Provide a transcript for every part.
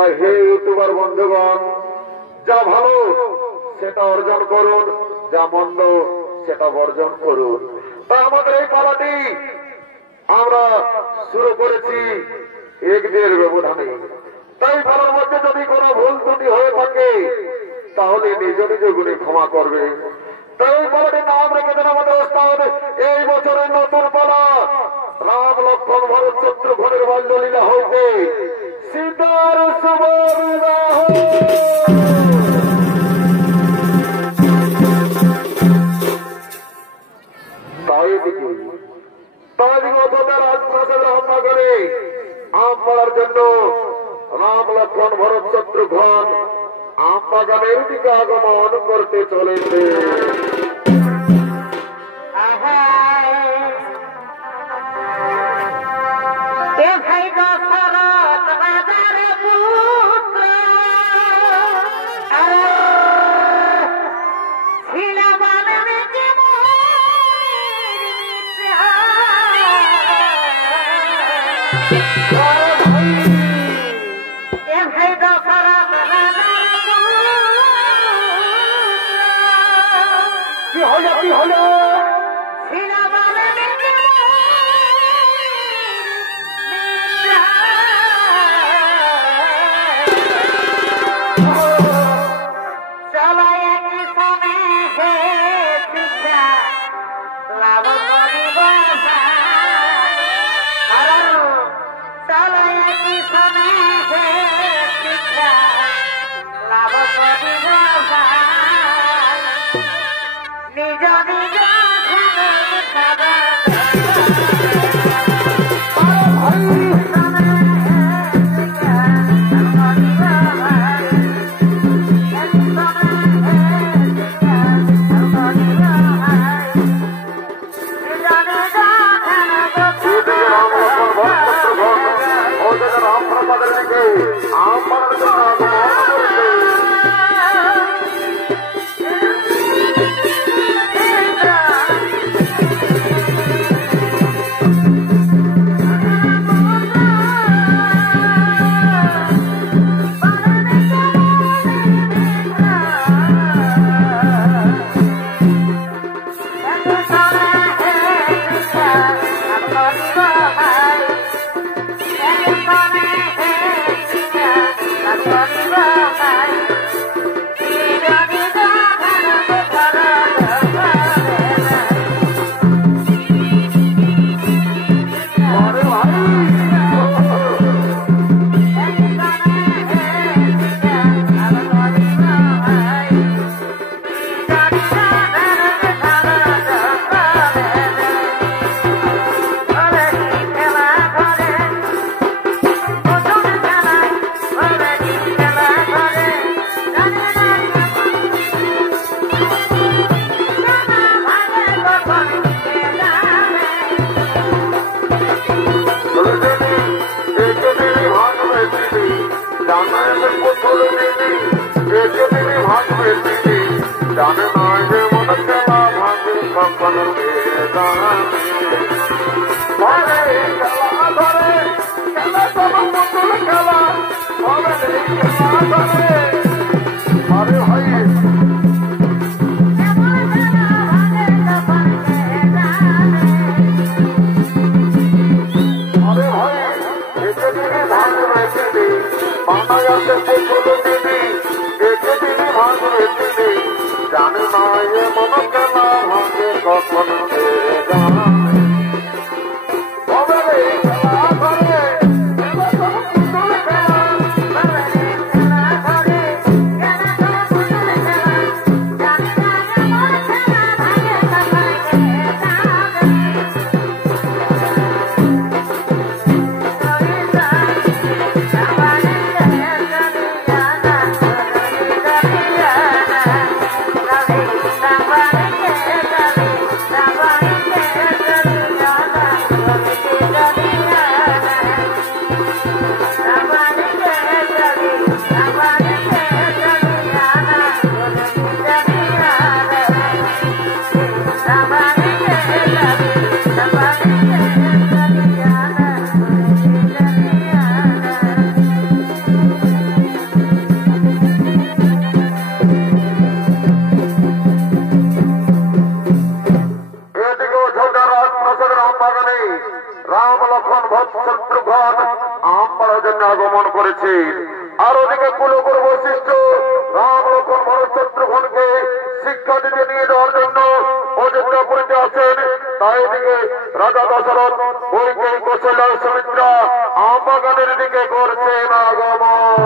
তাই হে ইউটিউবার বন্ধুগণ, যা ভালো সেটা অর্জন করুন, যা মন্দ সেটা বর্জন করুন। তাই আমাদের এই পালাটি আমরা শুরু করেছি একদিনের ব্যবধানে। তাই পালার মধ্যে যদি কোনো ভুল ত্রুটি হয়ে থাকে তাহলে নিজ নিজ গুণে ক্ষমা করবে। তাই এই পালাটির নাম রেখেছেন আমাদের ওস্তাদ এই বছরের নতুন পালা রাম লক্ষ্মণ ভরত শত্রুঘ্নের বাল্যলীলা হইতে সীতার শুভ বিবাহ। রাজপ্রাসাদের রামনগরে আম পাড়ার জন্য রাম লক্ষ্মণ ভরত শত্রুঘ্ন আম বাগানের দিকে আগমন করতে চলেছে। আগমন করেছেন। আর ওদিকে কুলকুর বৈশিষ্ট্য রাম লক্ষ্মণ ভরত শত্রুঘ্নকে শিক্ষা দিতে নিয়ে যাওয়ার জন্য অযোধ্যাপুরীতে আছেন। তাই এদিকে রাজা দশরথ ওইকে কৌশল্যা সুমিত্রা আমবাগানের দিকে করছেন আগমন।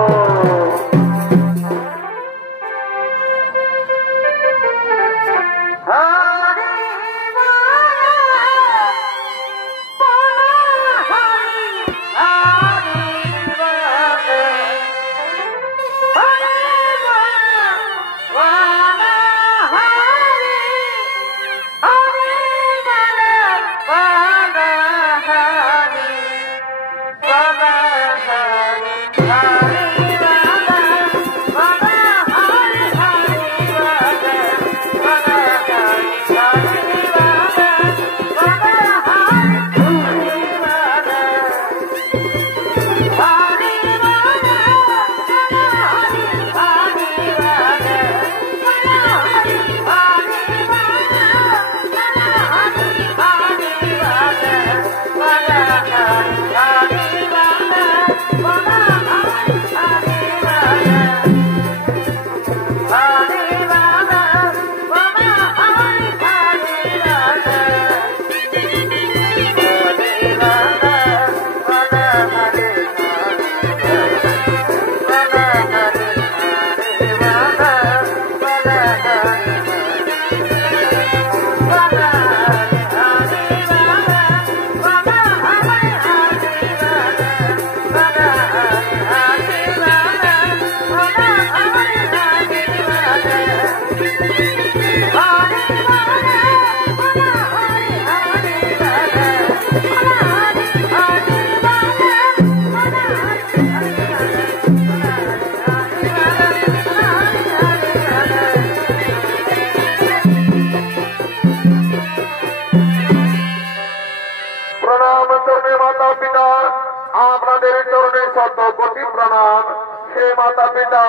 প্রণাম। হে মাতা পিতা,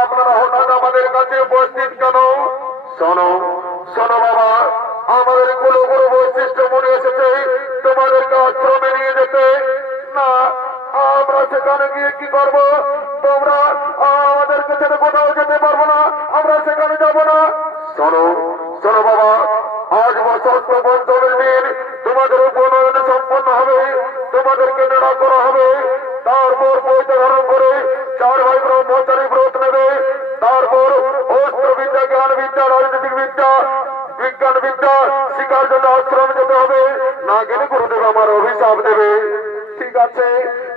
আপনারা হঠাৎ আমাদের কাছে উপস্থিত কেন? শোনো শোনো বাবা, আমাদের কুলগুরু বৈশিষ্ট্য মনে এসেছে তোমাদেরকে আশ্রমে নিয়ে যেতে। না, আমরা সেখানে গিয়ে কি করবো? তোমরা আমাদেরকে ছেড়ে কোথাও যেতে পারবো না, আমরা সেখানে যাবো না। শোনো শোনো বাবা, আজ বসন্ত পঞ্চমের দিন তোমাদের উপনয়ন সম্পন্ন হবে, তোমাদেরকে নেড়া করা হবে। তারপর বৈধ ধারণ করে 4 ভাই ব্রহ্মচারী ব্রত নেবে। তারপর অস্ত্র বিদ্যা, জ্ঞান বিদ্যা, রাজনৈতিক বিদ্যা, বিজ্ঞান বিদ্যা শিকার জন্য আশ্রম যেতে হবে, না গেলে গুরুদেব আমার অভিশাপ দেবে। ঠিক আছে,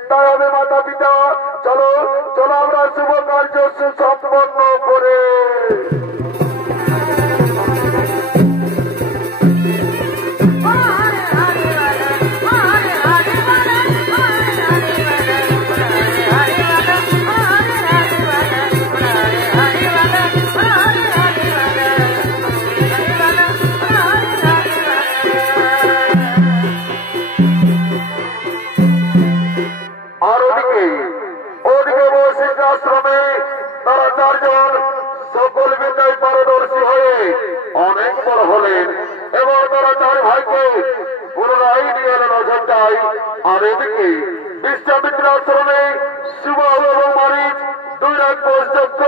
তাই হবে মাতা পিতা, চলো চলো আমরা শুভ কার্য সম্পন্ন করে আশ্রমে তারা 4 জন সকল বিদ্যায় পারদর্শী হয়ে অনেক বড় হলেন এবং তারা 4 ভাইকে পুনরায় নিয়ে এলেন অযোধ্যায়। আর এদিকে বিশ্বামিত্র আশ্রমে শিবাহ এবং মারিচ 2 রাজপোষযজ্ঞ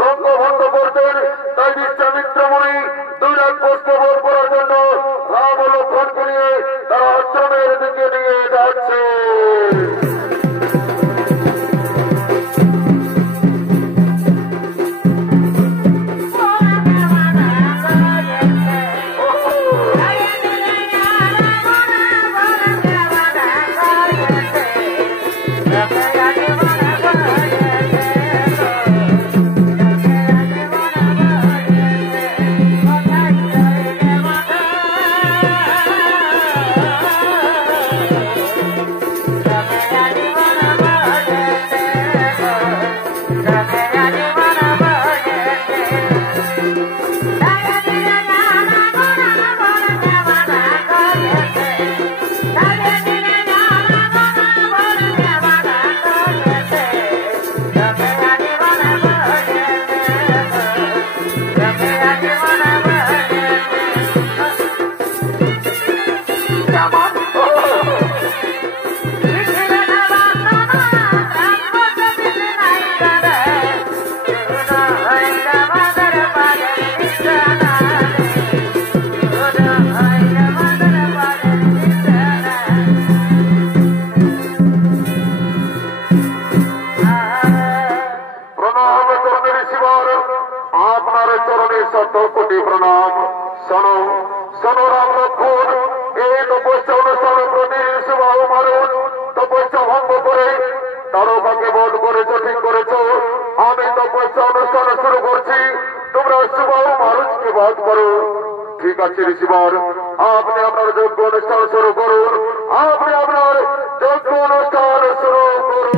লঙ্ঘভঙ্গ করতেন। তাই বিশ্বামিত্র মুনি 2 রাজপোষকে বধ করার জন্য রাম ও লক্ষ্মণকে নিয়ে তারা আশ্রমের দিকে নিয়ে যাচ্ছে। Yeah. প্রণাম। শোনো শোনো রাম লক্ষ্মণ, এই তপস্যা অনুষ্ঠান প্রতি সুবাহু মারুন তপস্যা ভঙ্গ করে তারকাকে বধ করেছ, ঠিক করেছ। আমি তপস্যা অনুষ্ঠান শুরু করছি, তোমরা সুবাহু মারুজকে বধ করো। ঠিক আছে ঋষিবর, আপনি আপনার যজ্ঞ অনুষ্ঠান শুরু করুন। আপনি আপনার যজ্ঞ অনুষ্ঠান শুরু করুন।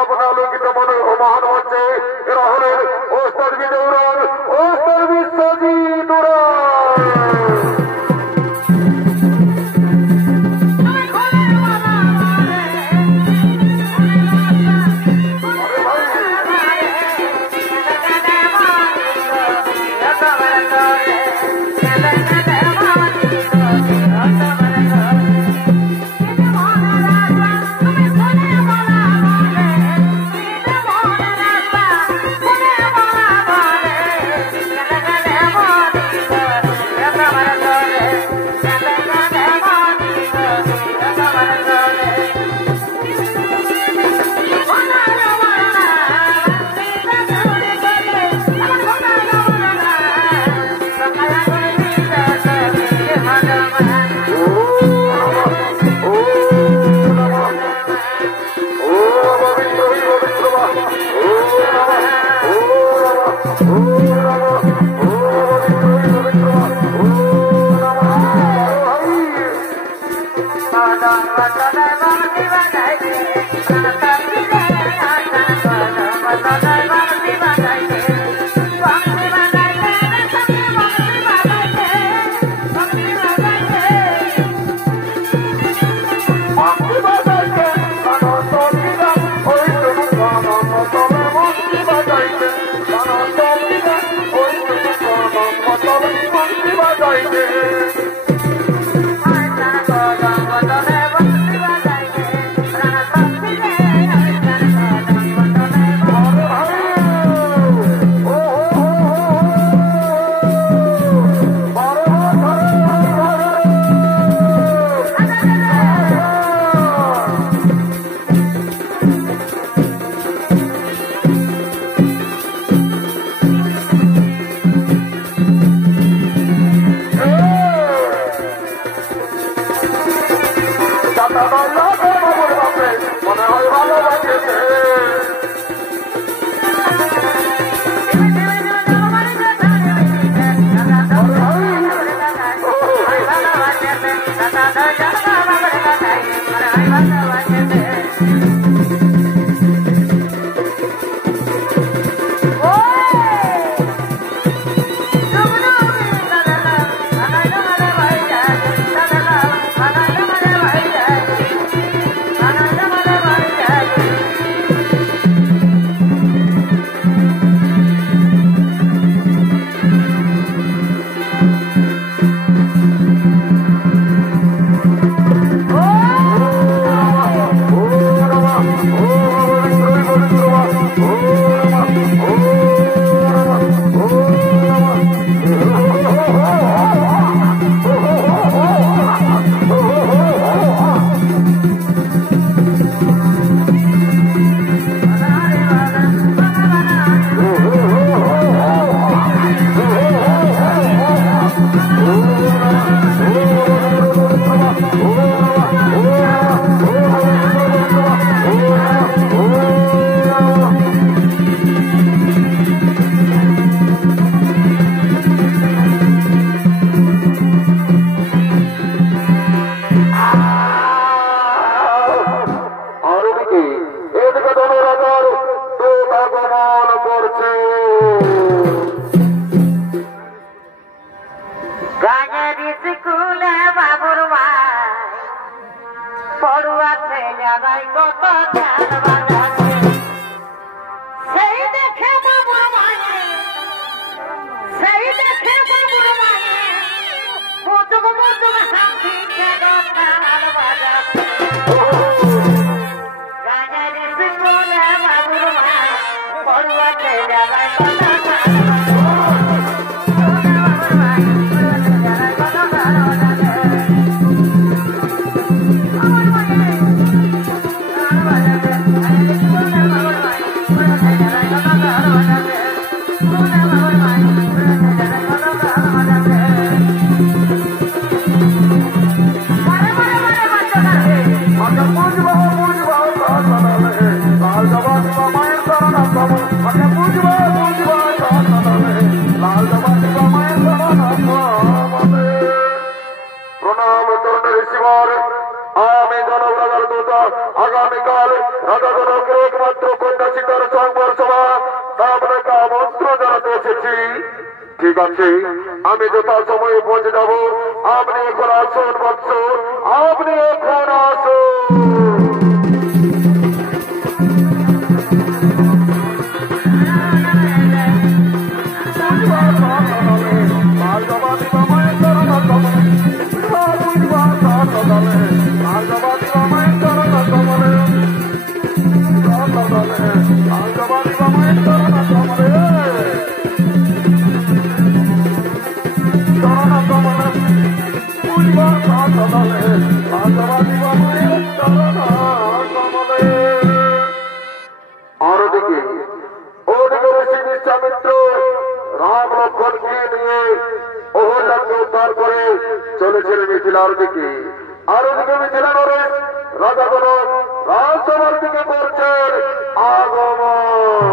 আপনার লোকিত মনে মহান হচ্ছে এরা হলেন ওস্তাদ বিজয় উড়ান, ওস্তাদ বিশ্বজিৎ উড়ান। বাবাই কত গান বাজাচ্ছে সেই দেখে বাবুর মায়ে সেই দেখে বাবুর মায়ে মুজুক মুজুক হাসি কেন গান বাজাচ্ছে গানের সিঙ্গলে বাবুর মা পড়ুয়াতে যাবাই কত গান আগামীকাল রাজা জনকের একমাত্র কন্যা সীতার সংবর সভা তারপরে আমন্ত্র জানাতে এসেছি। ঠিক আছে, আমি যথা সময়ে পৌঁছে যাব। আপনি এখন আসুন বৎস, আপনি এখন আসুন। রাম লক্ষ্মণকে নিয়ে অহল্যাকে উদ্ধার করে চলেছিলেন মিথিলার দিকে। আর ওদিকে মিথিলা নরেশ রাজাগণ রাজসভার দিকে করছেন আগমন।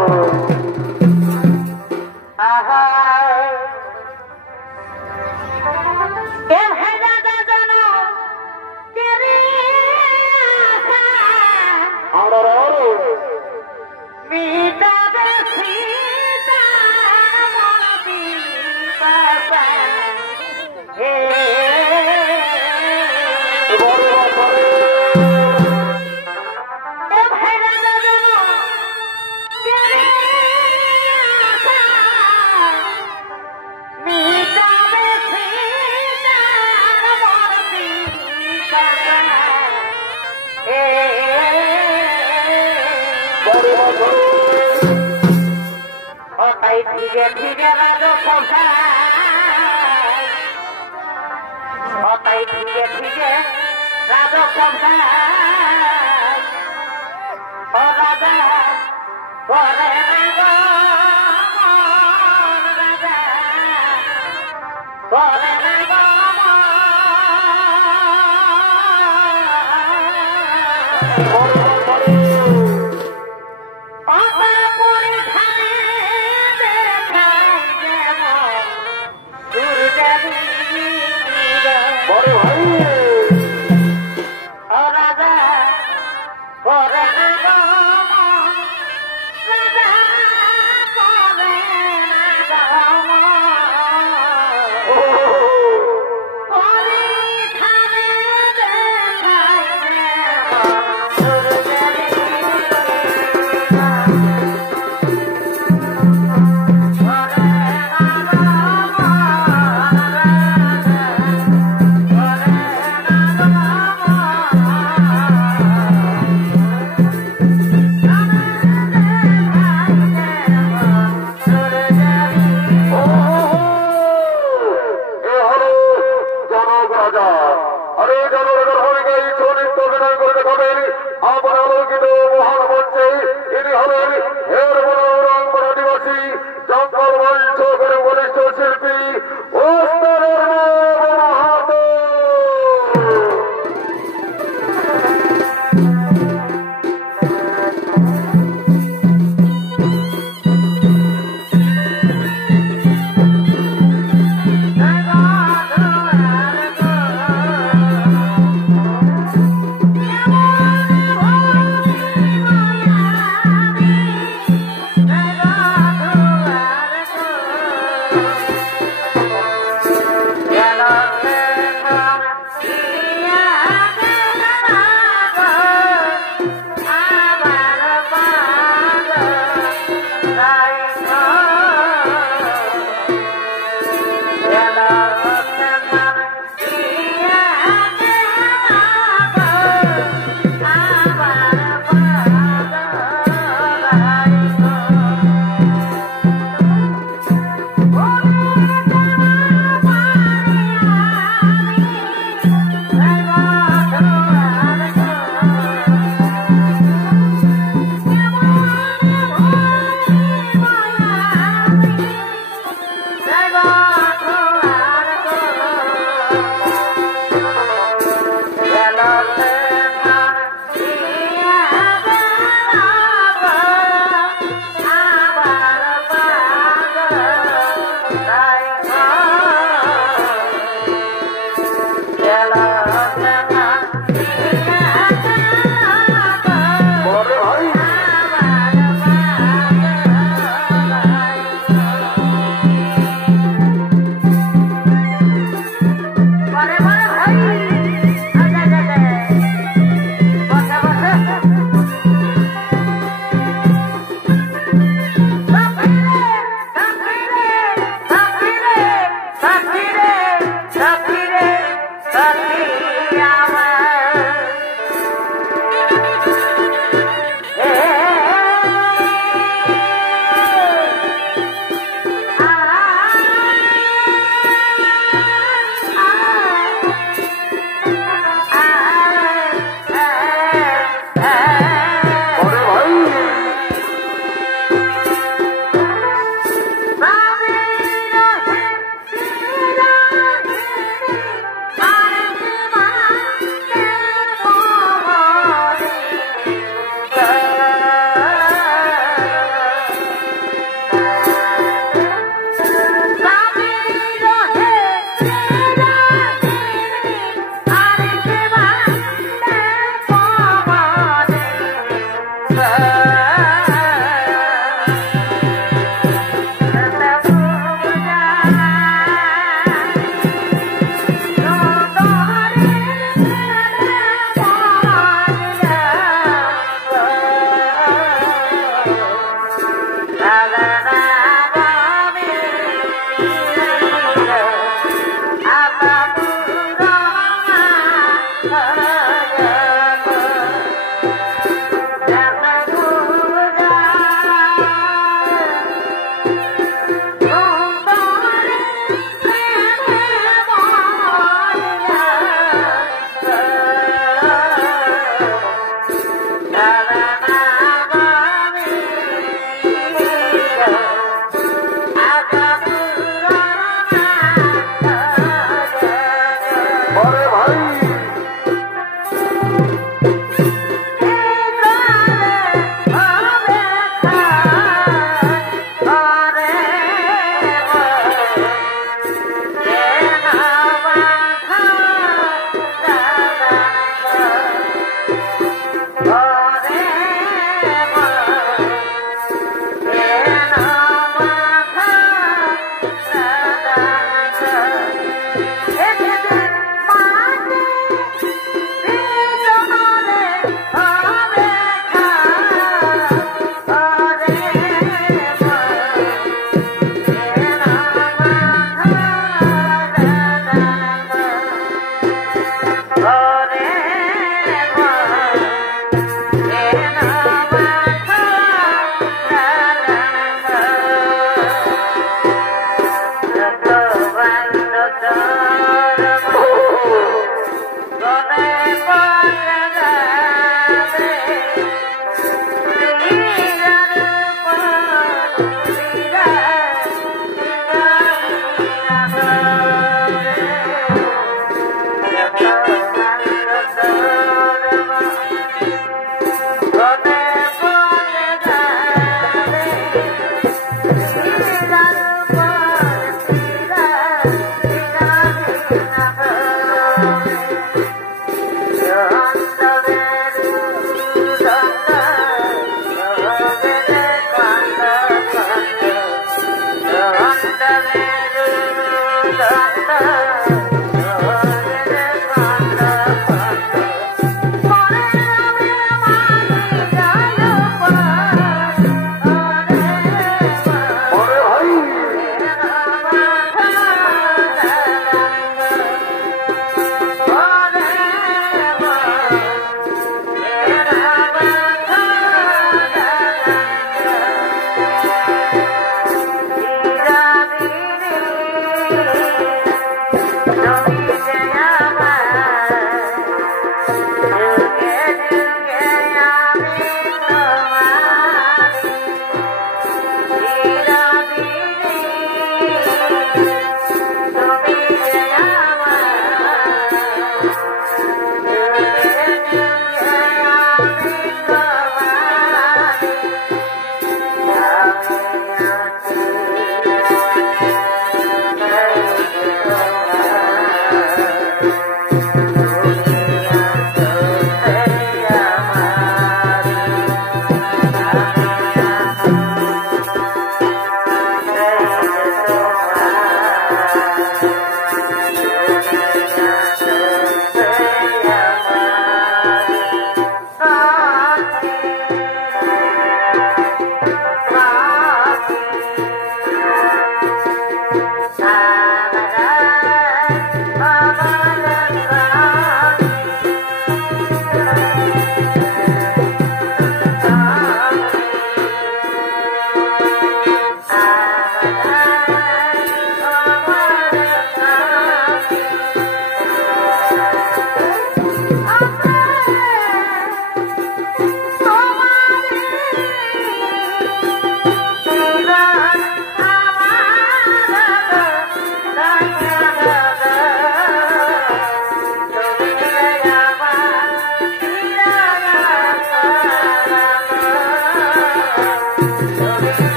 ধীরে ধীরে রাজসভায় ধীরে ধীরে রাজসভায় ও রাজা পরে রাজা পরে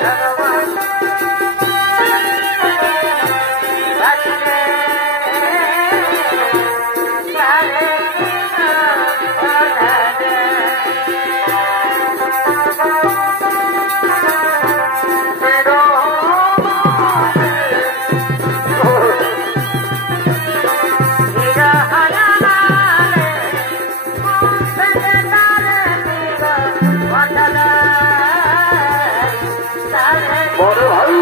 Hare বড় ভাই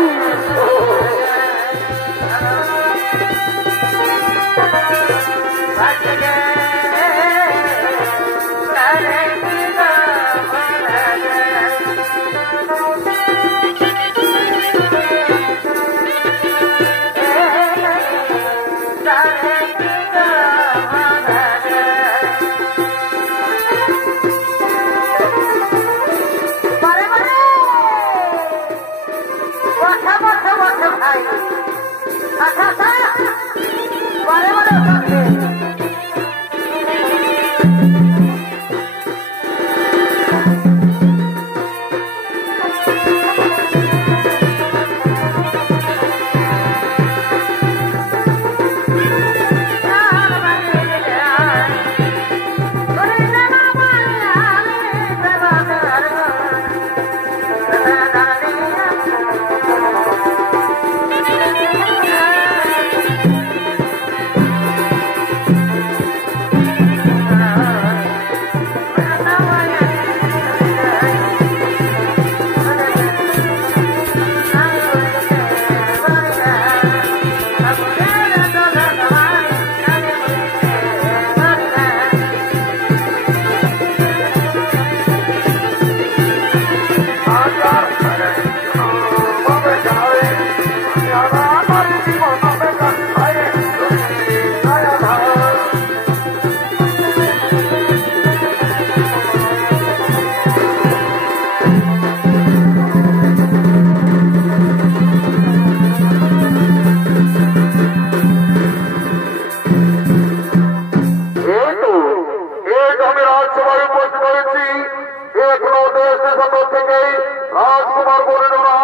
রাজকুমার বোনেরা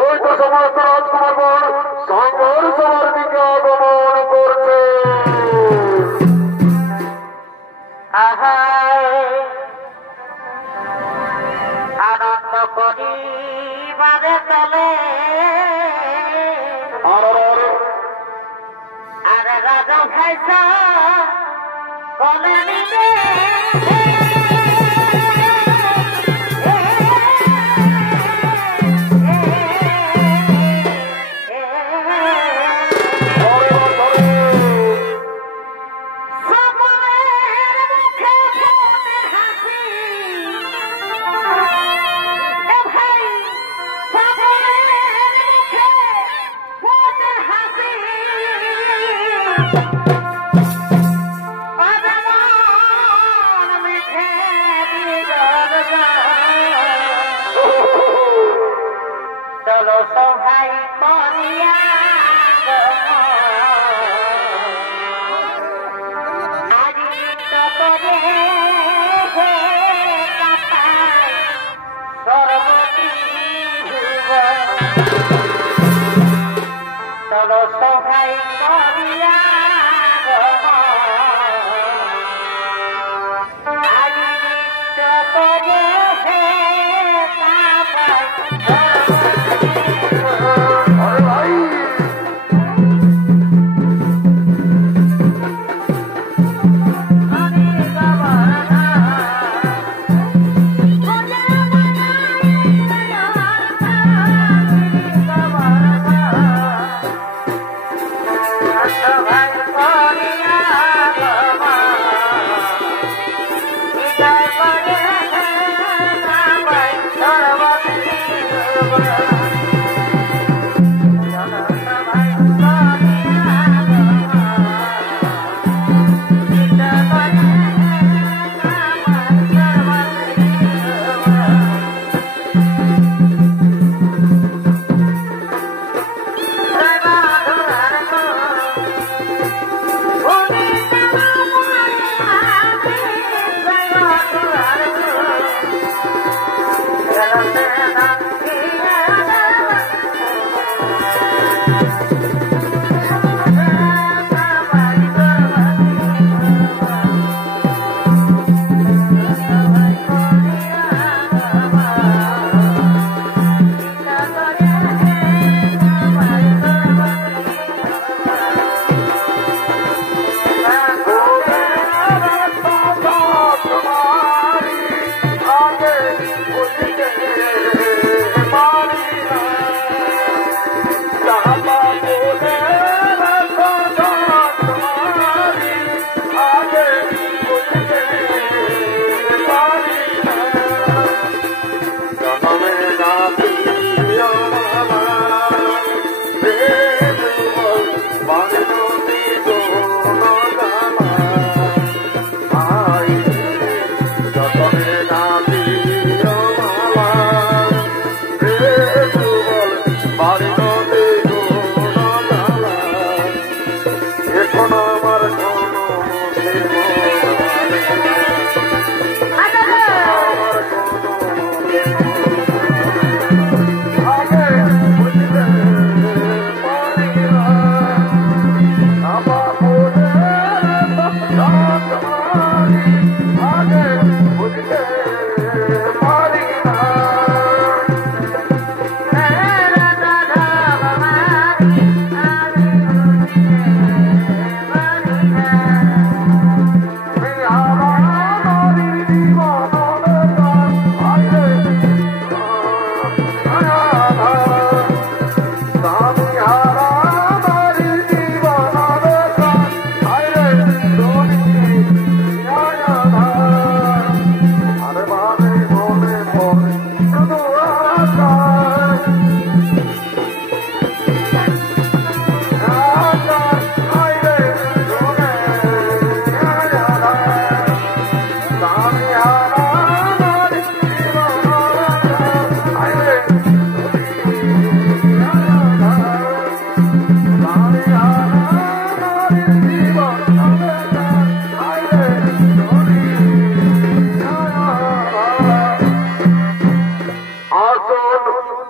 ওই তো সমস্ত রাজকুমার বোন সংঘর সবার দিকে আগমন করছে। আনন্দ করিবারে চলে আর রাজা ভাইসা বলে নিবে চলো সবাই করিয়া আজি নৃত্য করে সর্বতী চলো সবাই করিয়া আজি নৃত্য করে আরে ভাই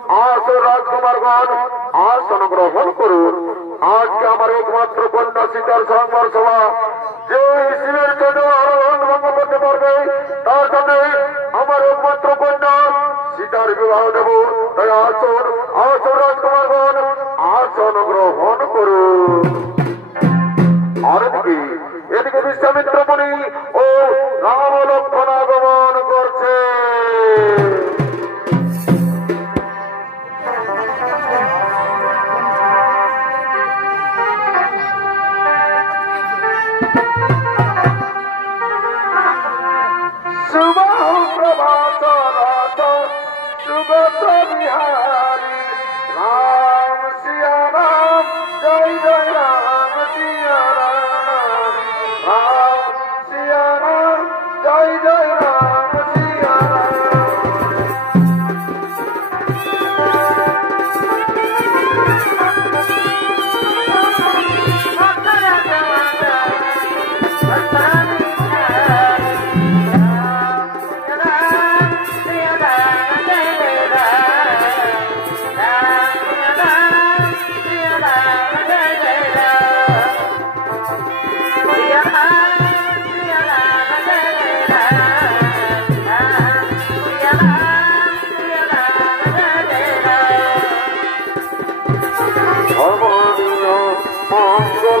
আসো রাজকুমারগণ আসন গ্রহণ করুন। আজকে আমার একমাত্র কন্যা সীতার সংবার সভা, যে শিবের জন্য আরোহণ ভঙ্গ করতে পারবে তার সাথে আমার একমাত্র কন্যা সীতার বিবাহ দেব। তাই আসুন আসুন রাজকুমারগণ আসন গ্রহণ করুন। আর এদিকে বিশ্বামিত্র মুনি ও রাম লক্ষ্মণ আগমন করছে। শুভ প্রভাত রাত সুগত বিহারী রাম সিয়া রাম জয় জয় রাম সিয়া রাম রাম সিয়া রাম জয় জয় রাম সিয়া রাম।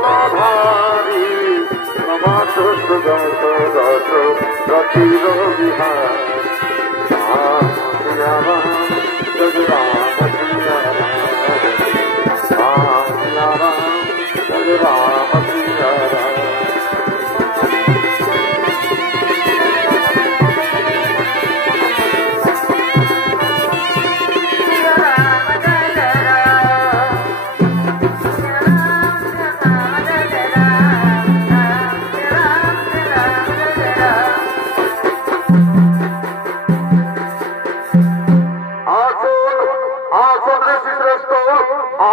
মঙ্গলাধারী নমাত সুগত রস রচির বিহার রাম সিয়া রাম জয় রাম সিয়া রাম সিয়া রাম জয় রাম সিয়া রাম।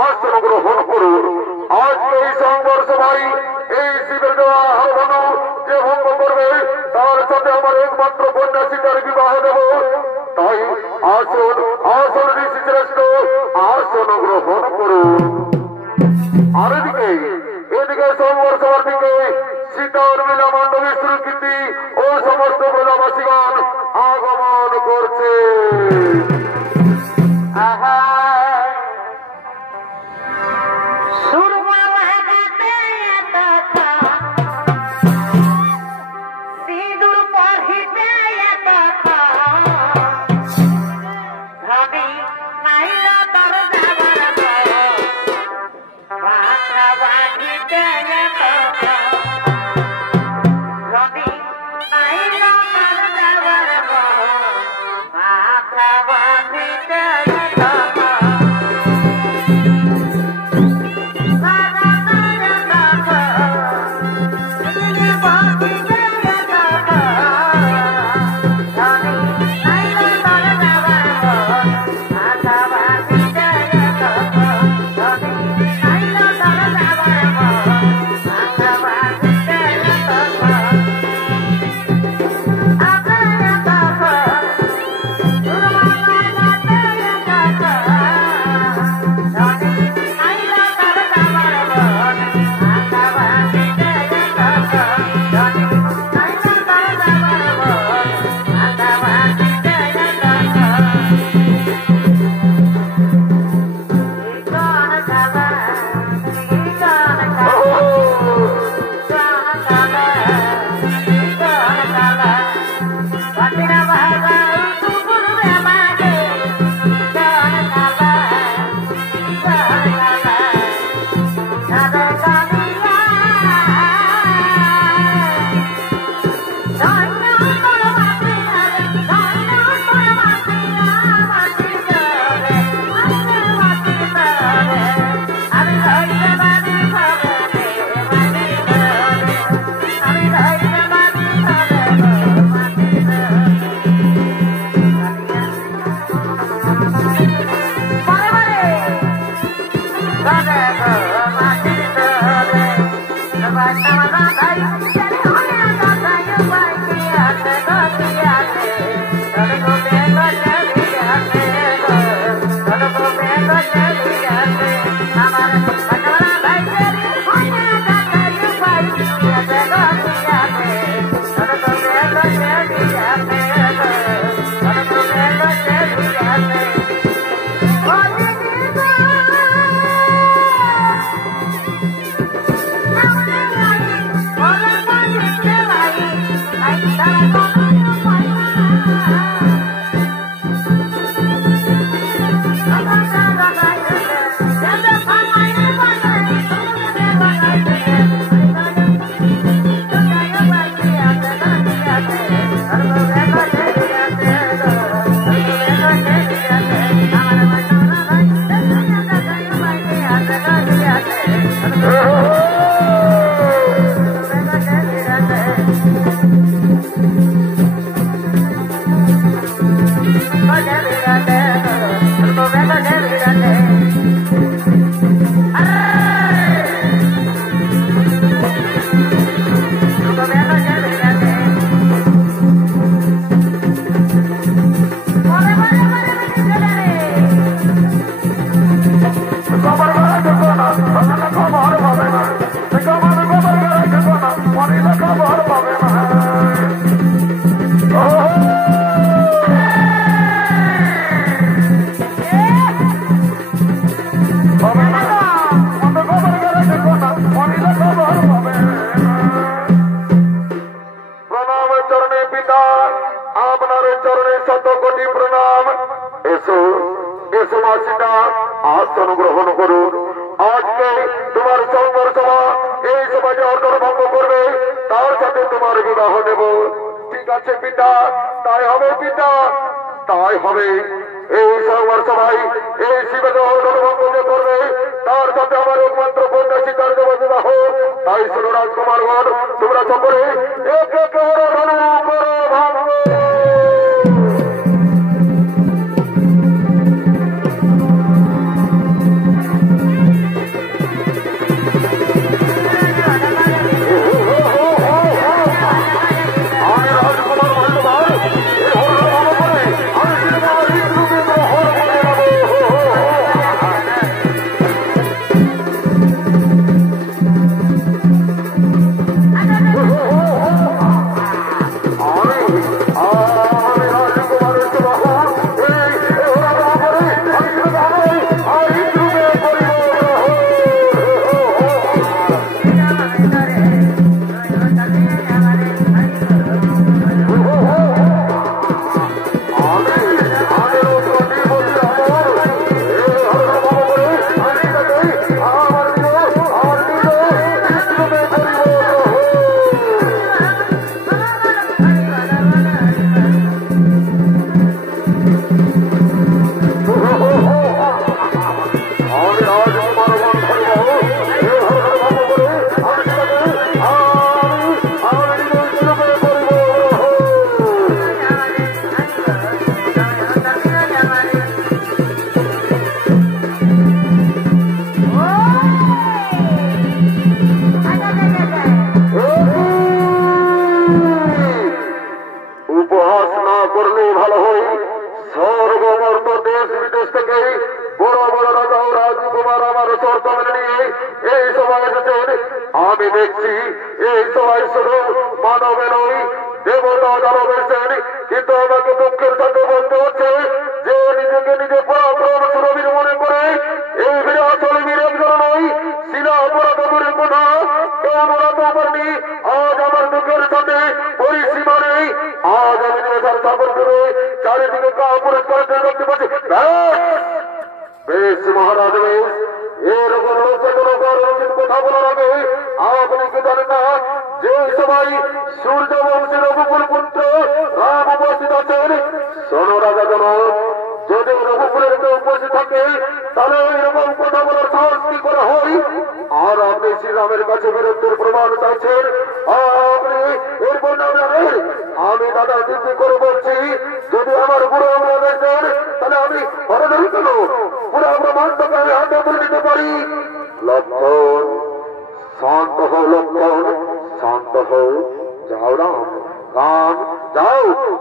আসন গ্রহণ করুন। আজকে এই সংঘর্ষ ভাই এই শিবের দেওয়া আহ্বান যে ভঙ্গ করবে তার সাথে আমার একমাত্র কন্যা সীতার বিবাহ দেব। তাই আসুন আসন ঋষি শ্রেষ্ঠ আসন গ্রহণ করুন। আর এদিকে সংঘর্ষের দিকে সীতা উর্মিলা মান্ডবী সুরকৃতি ও সমস্ত প্রজাবাসীগণ আগমন করছে।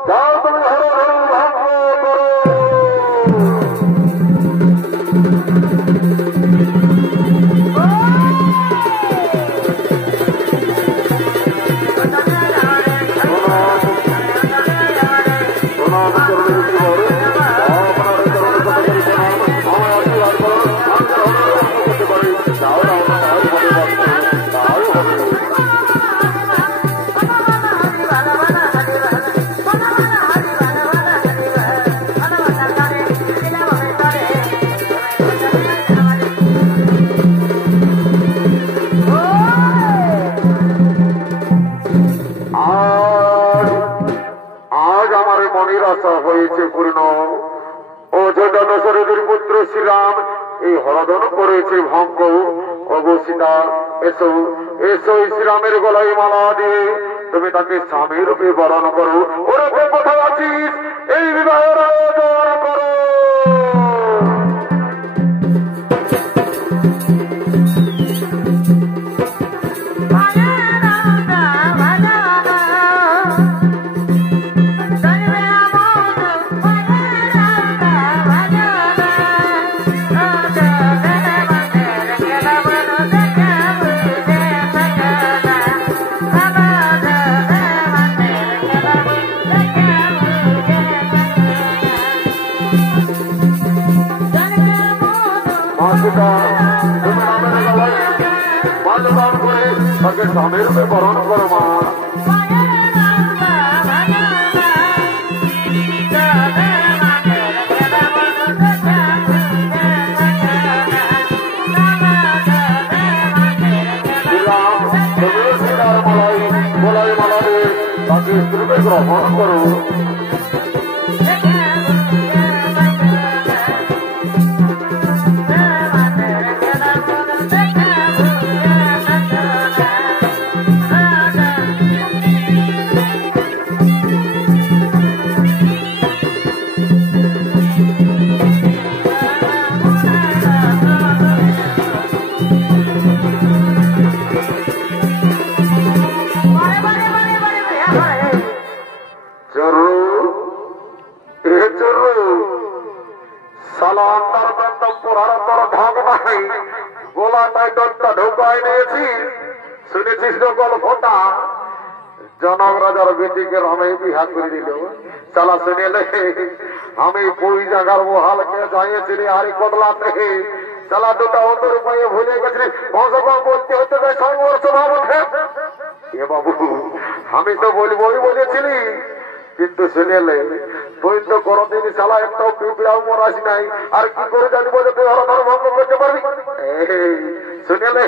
जाओ तुम हरो हरो भागो करो। শ্রীরাম এই হরদন করেছে ভঙ্গ। ওগো সীতা এসো এসো, শ্রীরামের গলায় মালা দিয়ে তুমি তাকে স্বামী রূপে বরণ করো। ওরে কোথায় আছিস, এই বিবাহের আয়োজন করো। তাকে স্বামীর রূপে বরণ করো মা। গলায় মালা দিয়ে তাকে রূপে গ্রহণ করো। শুনেছিস গল্পটা? জনক রাজার বেটিকে রামে বিহা করে দিল। চালা শুনেলে আমি পুই জায়গার মহালকে যাইয়েছিলি আরি কদলাতে। চালা দুটা অন্তর পাইয়ে ভুলে গেছিলি। বলতে হতে স্বভাব ওঠে। এ বাবু আমি তো বলবই বলেছিলি, কিন্তু শুনেলে তুই তো কোনদিন চালা একটাও পিঁপড়াও মরাস নাই। আর কি করে জানবো যে তুই হরধর ভঙ্গ করতে পারবি? শুনেলে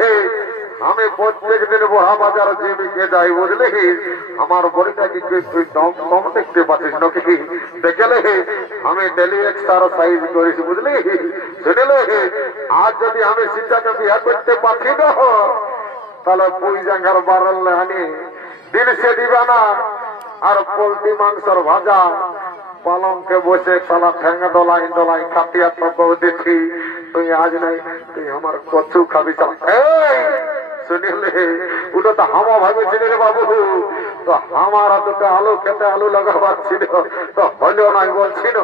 আমি প্রত্যেক দিন বহা বাজার জমিকে যাই, বুঝলি? আমার বড়িটাকে তুই দম দেখতে পাচ্ছিস নাকি? দেখলে আমি ডেলি এক্সারসাইজ করিস, বুঝলি? শুনেলে আজ যদি আমি সীতাকে বিয়ে করতে পারছি না, তাহলে পুই জাঙ্গার বারল আনি দিন সে দিবে না। আর পোলট্রি মাংসর ভাজা পালংকে বসে সালা ঠেঙ্গা ডলাই ডলাই খাটিয়া তো দেখি। তুই আজ নাই, তুই আমার কচু খাবি। শুনিলে ওটা তো হামা ভাবেছিল রে বাবু। তো আমার দুটো আলু খেতে আলু লাগাবার ছিল, তো হলেও নাই বলছিল।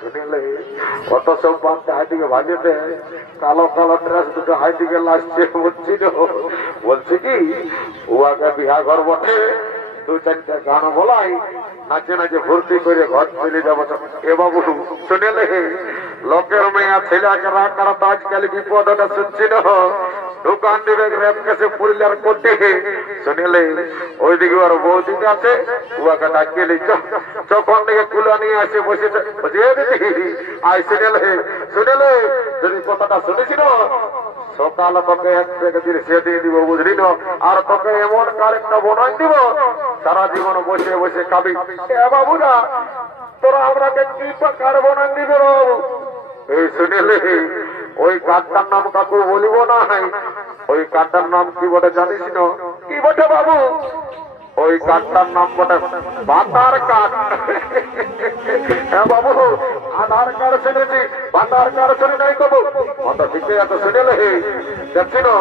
শুনিলে কত সব বাচ্চা হাইদিকে ভাজেতে কালো কালো ড্রেস দুটো হাইদিকে লাগছে বলছিল। বলছে কি উহাকে বিহা ঘর বটে, দু চারটা গান বলাই নাচে নাচে ভর্তি করে ঘর চলে যাবো। এ বাবু শুনেলে লোকের মেয়া ছেলেকে রাখার তো আজকাল বিপদটা শুনছিল। দোকান দিবে রেপ কেসে পুরিলার করতে। শুনেলে ওইদিকে ওর বৌদি আছে, উহাকে ডাকিয়ে নিচ্ছ চকন দিকে কুলা নিয়ে আসে বসেছে। আই শুনেলে যদি কথাটা শুনেছিল সকাল তোকে এক থেকে দিন সে দিয়ে দিব, বুঝলি না? আর তোকে এমন কারেক্টটা বনাই দিব সারা জীবন বসে বসে খাবি। বাবু না তোরা আমরাকে কি কার বনাই দিবে বাবু? এই শুনেলে ওই কাঠটার নাম কাকু বলিব না। ওই কাঠটার নাম কি বটে জানিস না? কি বটে বাবু? ওই কাঠটার নাম বটে ভাতার কাঠ। হ্যাঁ বাবু, আধার কার্ড শুনেছি, ভাতার কার্ড শুনে নাই কবু। ঠিকই আছে। শুনেলে দেখছি না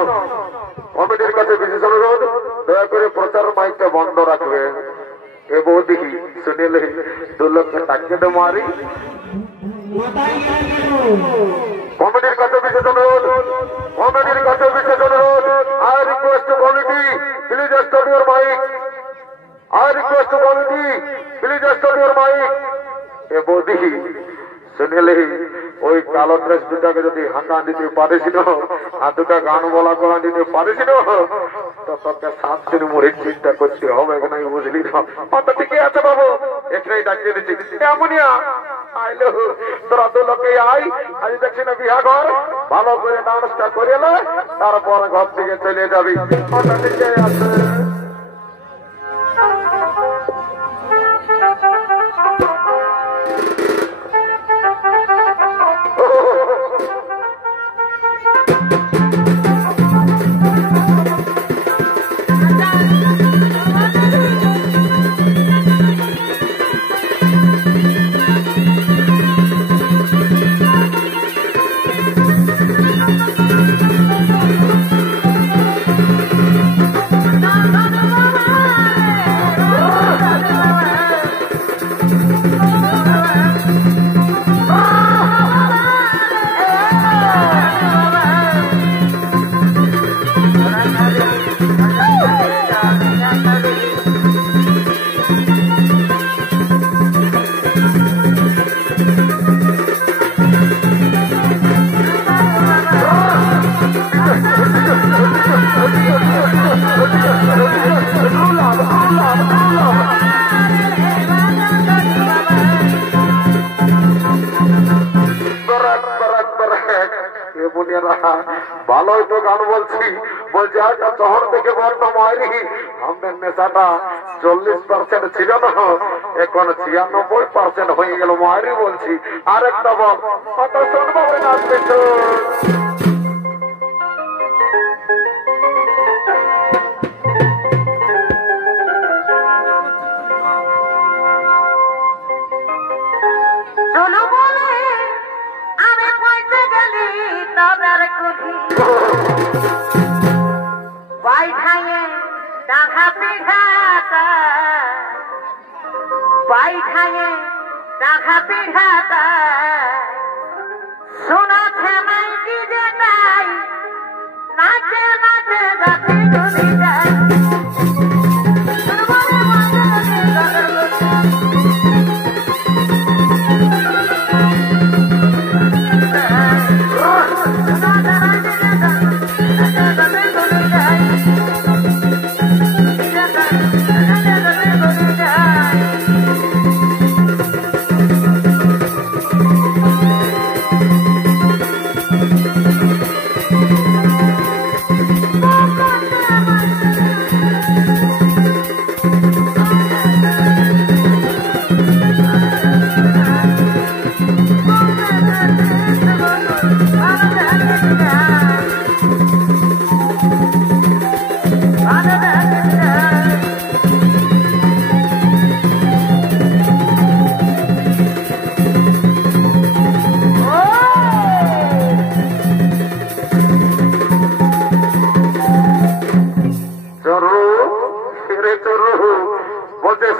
কমিটির কাছে বিশেষ অনুরোধ, দয়া করে প্রচার মাইকটা বন্ধ রাখবে। এ বৌদি শুনেলে 2 লক্ষ টাকা মারি। কমিটির কাছে বিশেষ অনুরোধ, কমিটির কাছে বিশেষ অনুরোধ। I request to committee, please start your mic. I request to committee, please start your mic. এ বৌদি শুনেলে ওই কালো ড্রেস দুটাকে যদি হাঁকা দিতে পারিস আর দুটা গান বলা করা দিতে পারিস তো তোকে 7 দিন মরির চিন্তা করতে হবে নাই, বুঝলি না? ঠিকই আছে বাবু, এখানেই ডাকিয়ে দিচ্ছি। এমনিয়া আইলো তোরা 2 লোকে আই, আজ দেখছি না বিহা ঘর ভালো করে ডান্সটা করে এলে তারপর ঘর থেকে চলে যাবি। ঠিকই আছে। এ বুনিয়ারা ভালোই তো গান বলছি, বলছে একটা শহর থেকে বর্ণ মারি আমাদের নেশাটা 40% ছিল না, এখন 96% হয়ে গেল মারি বলছি। আরেকটা বল কত শুনবো নাচতে সোনা ছেমাই কি যে তাই নাচে নাচে গাছে ডুবে যায়।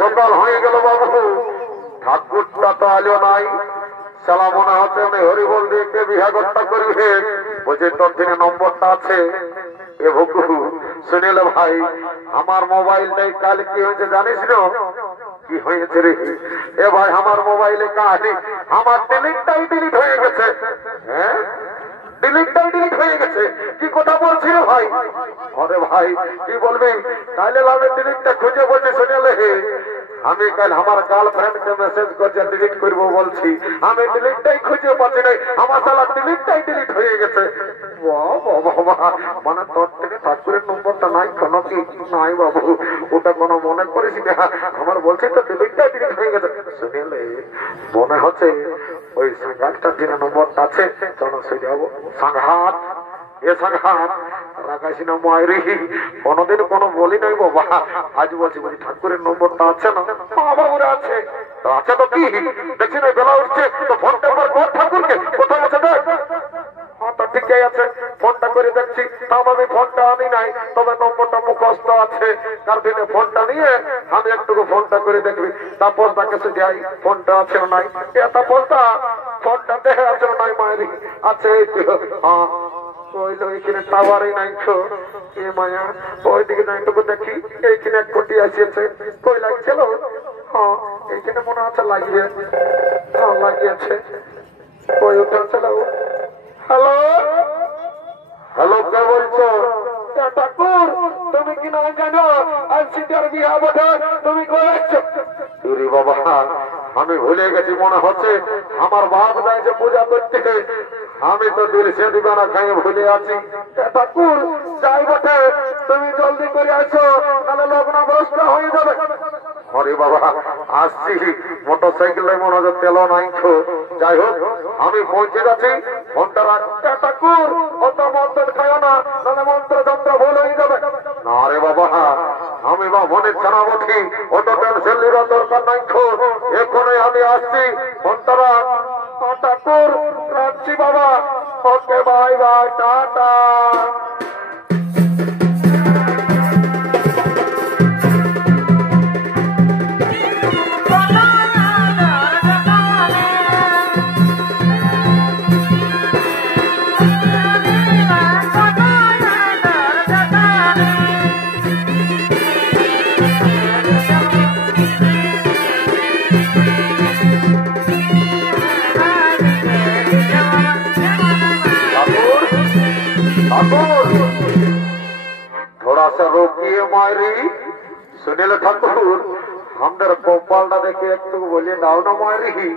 সকাল হয়ে গেল বাবু, ঠাকুরটা তো আলো নাই। সালা মনে হচ্ছে উনি হরিবল দিয়ে কে বিহাগরটা করিবে। বলছে তোর দিনে নম্বরটা আছে। এ ভুকু শুনিল ভাই, আমার মোবাইলটাই কাল কি হয়েছে জানিস না? কি হয়েছে রে? এ ভাই আমার মোবাইলে কাহিনী, আমার ডিলিটটাই ডিলিট হয়ে গেছে। হ্যাঁ ডিলিটটাই ডিলিট হয়ে গেছে। কি কথা বলছিল ভাই? আরে ভাই কি বলবি, কালে আমি ডিলিটটা খুঁজে বলছি শুনেলে আমি কাল আমার গার্লফ্রেন্ডকে মেসেজ করছে ডিলিট করবো বলছি, আমি ডিলিটটাই খুঁজে পাচ্ছি নাই, আমার সালা ডিলিটটাই ডিলিট হয়ে গেছে। মানে তোর থেকে ঠাকুরের নম্বরটা নাই কোনো কি? নাই বাবু, ওটা কোনো মনে করিস না। আমার বলছি তো ডিলিটটাই ডিলিট হয়ে গেছে। শুনেলে মনে হচ্ছে ওই সাংঘাতটার দিনে নম্বরটা আছে, চলো সে যাবো। সাংঘাত এ সাংঘাত রাখাইস না মায়েরি, কোনোদিন কোনো বলি নাই বাবা। আজ বলছি বলছি ঠাকুরের নম্বরটা আছে না? বাবুরা আছে। আছে তো কি দেখছি না, বেলা উঠছে তো ফোনটা আমার কর ঠাকুরকে, কোথায় আছে দেখ। হ্যাঁ তো ঠিকই আছে, ফোনটা করে দেখছি। তাও আমি ফোনটা আনি নাই, তবে নম্বরটা মুখস্থ আছে। কার দিনে ফোনটা নিয়ে আমি একটু ফোনটা করে দেখবি। তারপর তাকে সে যাই ফোনটা আছে নাই। তারপরটা ফোনটা দেখে আছে নাই মায়েরি? আছে এই তো। হ্যাঁ ওইলো এইখানে টাওয়ারই নাই তো। এ মায়া ওইদিকে নাইটুকু দেখি, এইখানে এক কোটি আসিয়েছে। কই লাগছিল? হ্যাঁ এইখানে মনে হচ্ছে লাগিয়ে। হ্যাঁ লাগিয়েছে। ওই ওটা চালাও। হ্যালো হ্যালো, কে বলছো? ঠাকুর তুমি কি না জানো আজ সীতার বিয়া বোধ, তুমি কই আসছো? বাবা আমি ভুলে গেছি মনে হচ্ছে, আমার বাপ যাইছে পূজা করতে, আমি তো দিল সে দিবানা খাইয়ে ভুলে আছি। ঠাকুর যাই বটে, তুমি জলদি করে আসো, তাহলে লগ্ন ভ্রষ্ট হয়ে যাবে। হরে বাবা আসছি, মোটর সাইকেলে মনে হচ্ছে তেল নাই তো। যাই হোক আমি পৌঁছে যাচ্ছি, ফোনটা রাখ। ঠাকুর অত মন্ত্র খায় না, তাহলে মন্ত্র যন্ত্র ভুল হয়ে যাবে। না রে বাবা, আমি বা মনের ছাড়া বঠি, অত টেনশন নেওয়ার দরকার নাই তো। এখনই আমি আসছি, ফোনটা রাখ। ঠাকুর রাখছি বাবা। Okay bye bye, tata. थोड़ा सा रोकिए मायरी। सुनील ठाकुर हमদের কপালটা দেখে একটু বলে দাও না মায়রি,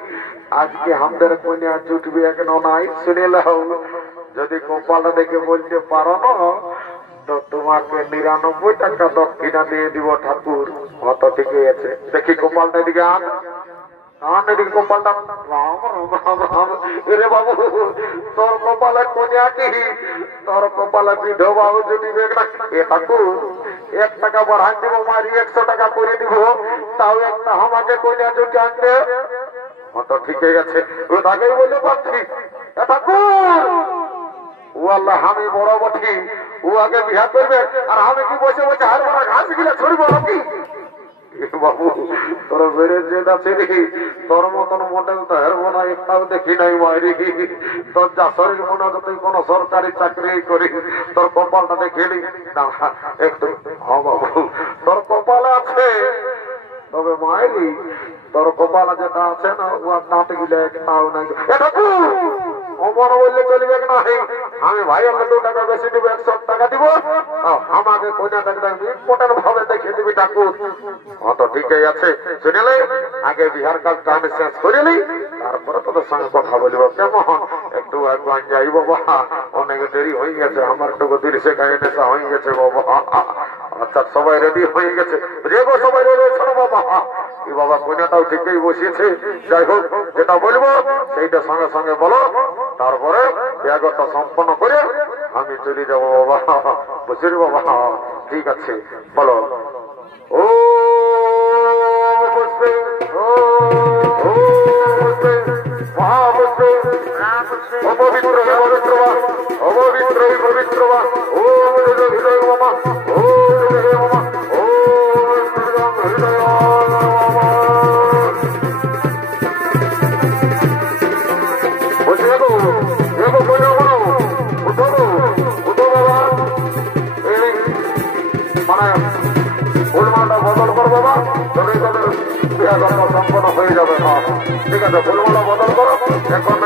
আজকে আমাদের কোনে জুটবে কেন নাই? শুনে লাও যদি কপালটা দেখে বলতে পারো না তো তোমাকে ৯৯ টাকা দক্ষিণা দিয়ে দিব ঠাকুর। অত ঠিকই আছে। দেখি কপালটা এদিকে আন এদিকে কপালটা। রাম রাম রাম রাম। রে বাবু তোর কপালে কন্যা কি তোর কপালে বিধবা জুটিবে না। এ ঠাকুর ১ টাকা বাড়াই দিব মারি ১০০ টাকা করে দিব তাও একটা আমাকে কন্যা জুটি আনতে। অত ঠিকই আছে। ওটাকেই বলে পাচ্ছি ঠাকুর ও আল্লাহ আমি বড় বঠি ও আগে বিহা করবে আর আমি কি বসে বসে হার মারা ঘাস গিলা ছড়িব নাকি। বাবু তোর বেড়ে যেটা আছে দেখি তোর মতন মডেল তো হেরবো না একটাও দেখি নাই মারি। তোর যা শরীর মনে হতো তুই কোন সরকারি চাকরি করি তোর কপালটা দেখিনি না একটু। হ্যাঁ বাবু তোর কপালে আছে তবে মায়েরি তোর কপালে যেটা আছে না ও দাঁত গিলে একটাও নাই। অমন বললে চলবে না। আমি ভাই আমরা ২ টাকা বেশি দিব ১০০ টাকা দিব আমাকে কন্যাটা ইম্পর্টেন্ট ভাবে দেখে দিবি ঠাকুর। অত ঠিকই আছে। শুনিলে আগে বিহার কাজটা আমি শেষ করিলি তারপরে তোদের সঙ্গে কথা বলিব কেমন। একটু একবার যাই বাবা অনেক দেরি হয়ে গেছে আমার একটু ৩০ নেশা হয়ে গেছে বাবা। আচ্ছা সবাই রেডি হয়ে গেছে রেগো সবাই রেডি শোনো বাবা। এই বাবা কন্যাটাও ঠিকই বসিয়েছে। যাই হোক যেটা বলবো সেইটা সঙ্গে সঙ্গে বলো তারপরে ব্যাগটা সম্পন্ন করে আমি চলে যাবো বাবা। বুঝলি বাবা ঠিক আছে বলো। ও বুঝবে ও বুঝবে মহাবুঝবে অপবিত্র পবিত্র অপবিত্র পবিত্র ও হৃদয় মামা ও হৃদয় মামা ও হৃদয় ফুলমালাটা বদল করো বাবা তবে তাদের বিহাগত সম্পন্ন হয়ে যাবে। ঠিক আছে ফুলমালা বদল করো এখন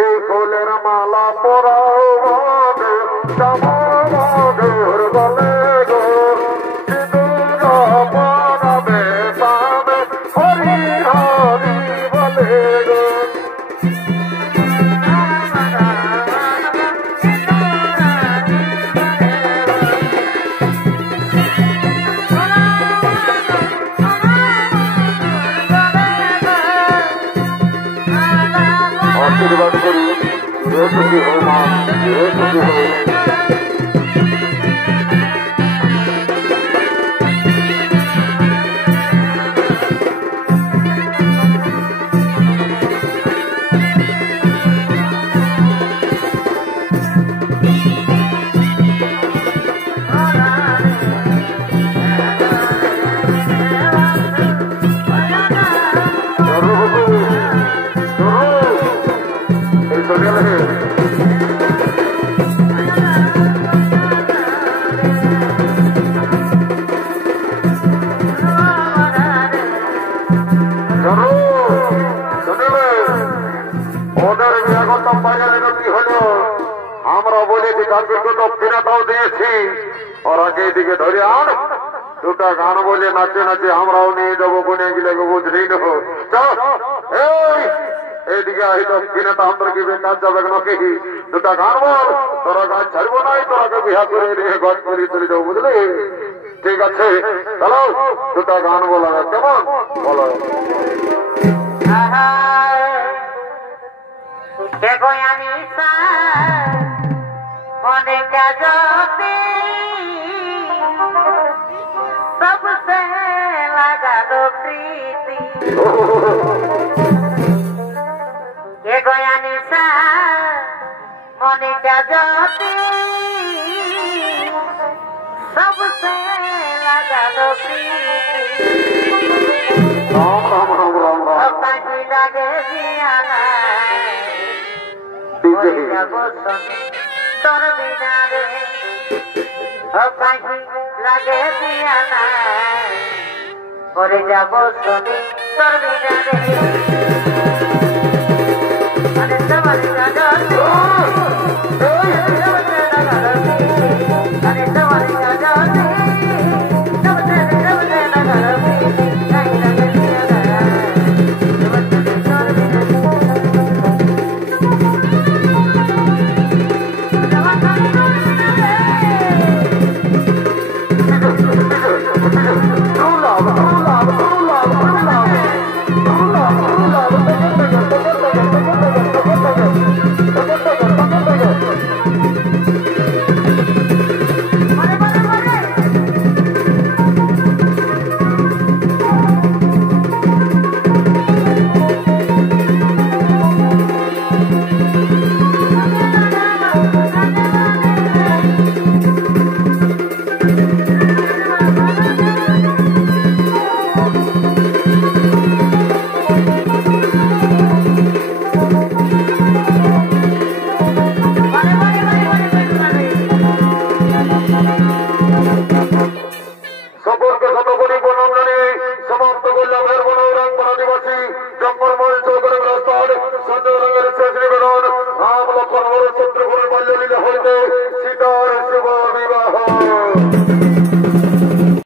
এই ফুলের মালা পরাও গলে গো পরাবে সামে হরি হরি বলে গো। আশীর্বাদ করি সুখী হো মা সুখী হো। আমরা বলেছি ঠাকুরকে দক্ষিণাটাও দিয়েছি ওর আগে এদিকে ধরে আন 2টা গান বলে নাচে নাচে আমরাও নিয়ে যাবো কোনে গিলে বুঝলি এইদিকে আই দক্ষিণাটা আমাদেরকে বেকার যাবে নাকি 2টা গান বল তোরা গাছ ছাড়বো নাই তোরাকে বিহা করে রেখে গছ করে চলে যাবো বুঝলি। ঠিক আছে চলো 2টা গান বলা কেমন বলো। মনে কাজতে सबसे লাগালো প্রীতি কে গয়া নিশা মনে কাজতে सबसे লাগালো প্রীতি কাহি লাগে জিয়ানা তোর বিনা রে কাহি লাগে জিয়ানা করে যাব শুনি তোর বিনা রে